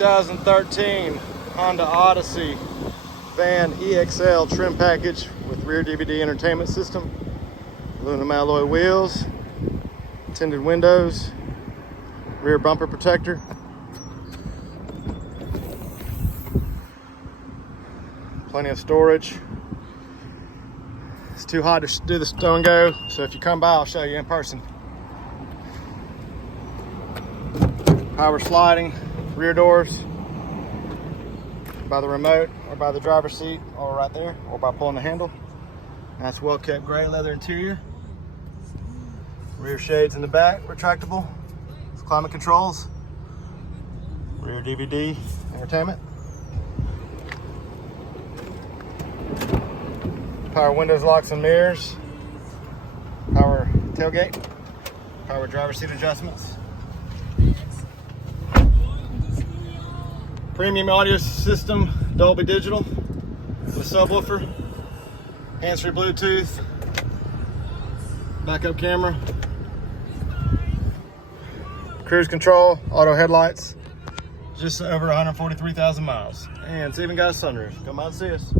2013 Honda Odyssey van EXL trim package with rear DVD entertainment system, aluminum alloy wheels, tinted windows, rear bumper protector, plenty of storage. It's too hot to do the stow and go, so if you come by, I'll show you in person. Power sliding rear doors by the remote or by the driver's seat, or right there, or by pulling the handle. Nice well kept gray leather interior. Rear shades in the back, retractable. Climate controls. Rear DVD entertainment. Power windows, locks and mirrors. Power tailgate. Power driver's seat adjustments. Premium audio system, Dolby Digital with subwoofer, hands-free Bluetooth, backup camera, cruise control, auto headlights, just over 143,000 miles. And it's even got a sunroof. Come out and see us.